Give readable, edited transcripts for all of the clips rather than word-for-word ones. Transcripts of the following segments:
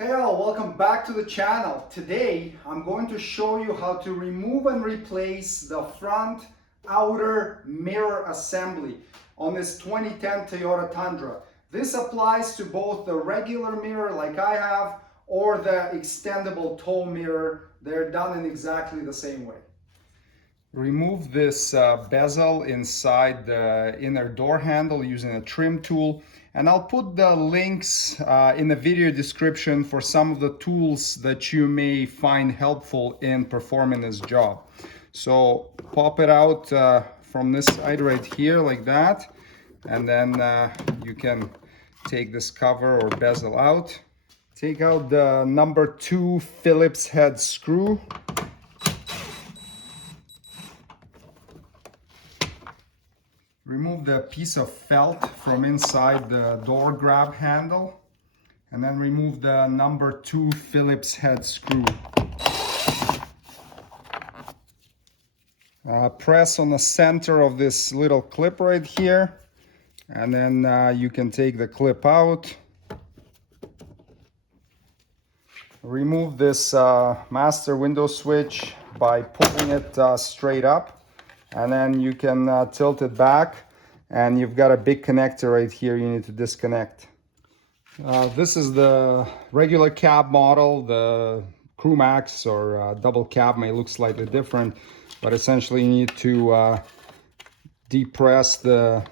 Hey all, welcome back to the channel. Today I'm going to show you how to remove and replace the front outer mirror assembly on this 2010 Toyota Tundra. This applies to both the regular mirror like I have or the extendable tow mirror. They're done in exactly the same way. Remove this bezel inside the inner door handle using a trim tool, and I'll put the links in the video description for some of the tools that you may find helpful in performing this job. So pop it out from this side right here like that, and then you can take this cover or bezel out. Take out the number 2 Phillips head screw. Remove the piece of felt from inside the door grab handle, and then remove the number 2 Phillips head screw. Press on the center of this little clip right here, and then you can take the clip out. Remove this master window switch by pulling it straight up. And then you can tilt it back, and you've got a big connector right here you need to disconnect. This is the regular cab model. The Crew Max or double cab may look slightly different, but essentially you need to depress the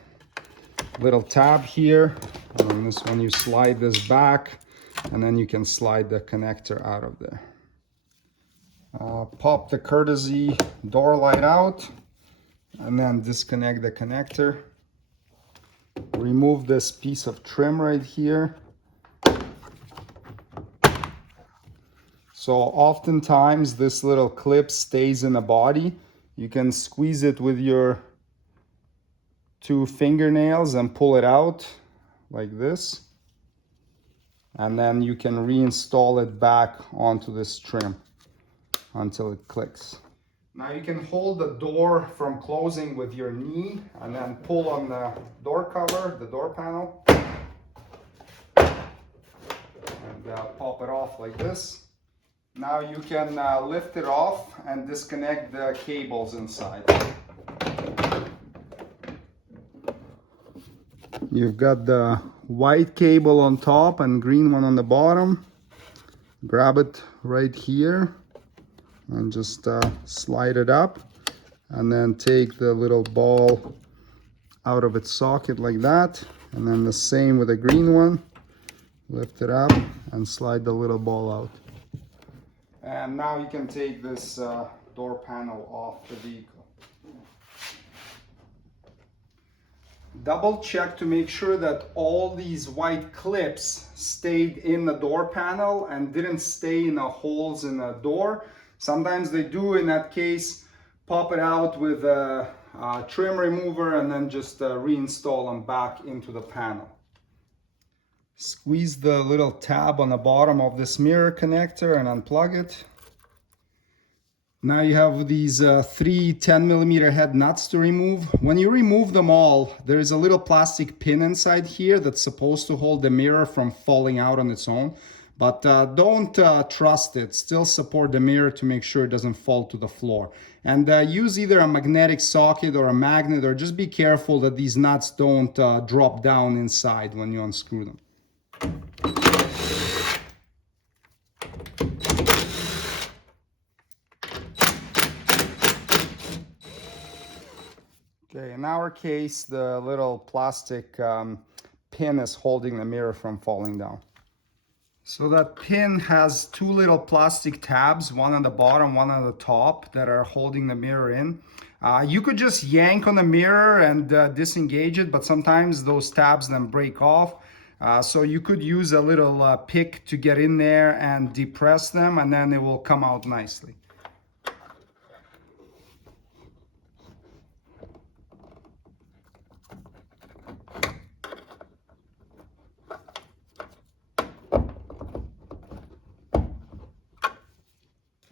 little tab here. And on this one you slide this back, and then you can slide the connector out of there. Pop the courtesy door light out, and then disconnect the connector. Remove this piece of trim right here. So oftentimes this little clip stays in the body. You can squeeze it with your 2 fingernails and pull it out like this. And then you can reinstall it back onto this trim until it clicks. Now you can hold the door from closing with your knee and then pull on the door cover, the door panel, and pop it off like this. Now you can lift it off and disconnect the cables inside. You've got the white cable on top and green one on the bottom. Grab it right here and just slide it up, and then take the little ball out of its socket like that, and then the same with the green one. Lift it up and slide the little ball out. And now you can take this door panel off the vehicle. Double check to make sure that all these white clips stayed in the door panel and didn't stay in the holes in the door. Sometimes they do. In that case, pop it out with a trim remover and then just reinstall them back into the panel. Squeeze the little tab on the bottom of this mirror connector and unplug it. Now you have these 3 10mm head nuts to remove. When you remove them all, there is a little plastic pin inside here that's supposed to hold the mirror from falling out on its own. But don't trust it. Still support the mirror to make sure it doesn't fall to the floor. And use either a magnetic socket or a magnet, or just be careful that these nuts don't drop down inside when you unscrew them. Okay, in our case, the little plastic pin is holding the mirror from falling down. So that pin has 2 little plastic tabs, one on the bottom, one on the top, that are holding the mirror in. You could just yank on the mirror and disengage it, but sometimes those tabs then break off. So you could use a little pick to get in there and depress them, and then it will come out nicely.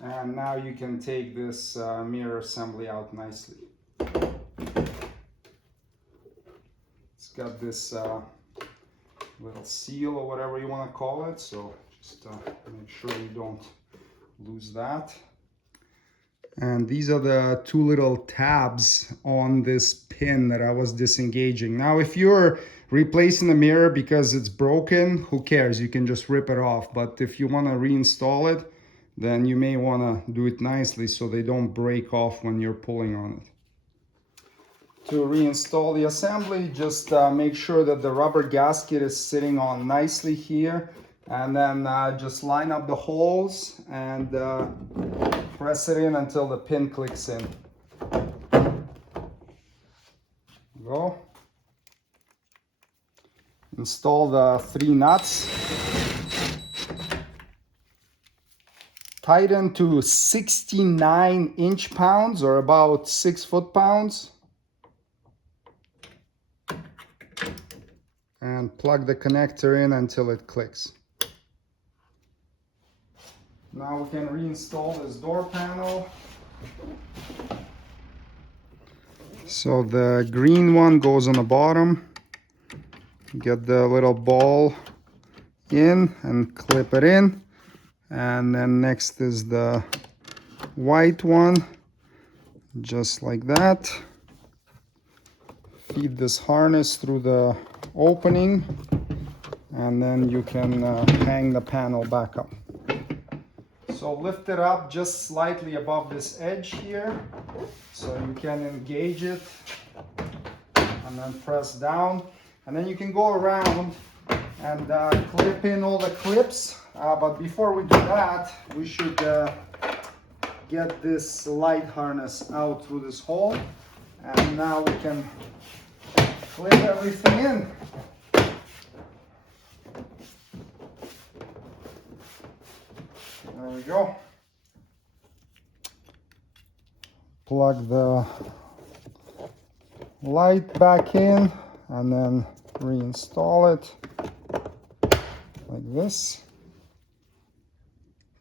And now you can take this mirror assembly out nicely. It's got this little seal or whatever you want to call it, so Just make sure you don't lose that. And these are the two little tabs on this pin that I was disengaging. Now, if you're replacing the mirror because it's broken, who cares? You can just rip it off. But if you want to reinstall it, then you may want to do it nicely so they don't break off when you're pulling on it. To reinstall the assembly, just make sure that the rubber gasket is sitting on nicely here. And then just line up the holes and press it in until the pin clicks in. Go. Install the 3 nuts. Tighten to 69 inch-pounds or about 6 foot-pounds. And plug the connector in until it clicks. Now we can reinstall this door panel. So the green one goes on the bottom. Get the little ball in and clip it in. And then next is the white one, just like that. Feed this harness through the opening, and then you can hang the panel back up. So lift it up just slightly above this edge here, so you can engage it, and then press down. And then you can go around and clip in all the clips. But before we do that, we should get this light harness out through this hole. And now we can clip everything in. There we go. Plug the light back in and then reinstall it like this.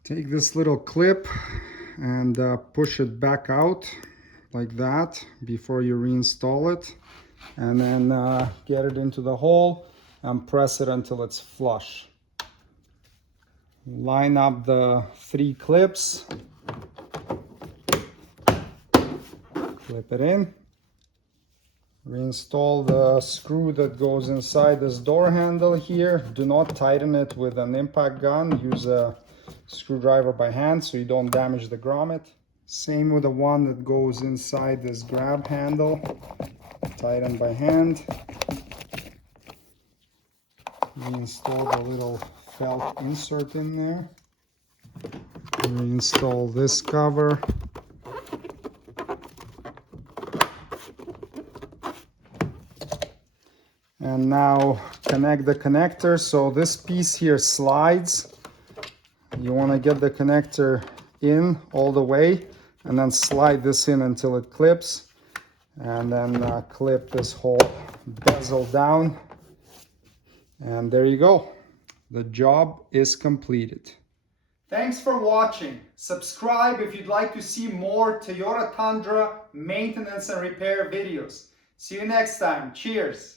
Take this little clip and push it back out like that before you reinstall it, and then get it into the hole and press it until it's flush. Line up the 3 clips, clip it in, reinstall the screw that goes inside this door handle here. Do not tighten it with an impact gun. Use a screwdriver by hand so you don't damage the grommet. Same with the one that goes inside this grab handle. Tighten by hand. Reinstall the little felt insert in there. Reinstall this cover. And now connect the connector. So this piece here slides. You want to get the connector in all the way and then slide this in until it clips, and then clip this whole bezel down, and there you go. The job is completed. Thanks for watching. Subscribe if you'd like to see more Toyota Tundra maintenance and repair videos. See you next time. Cheers.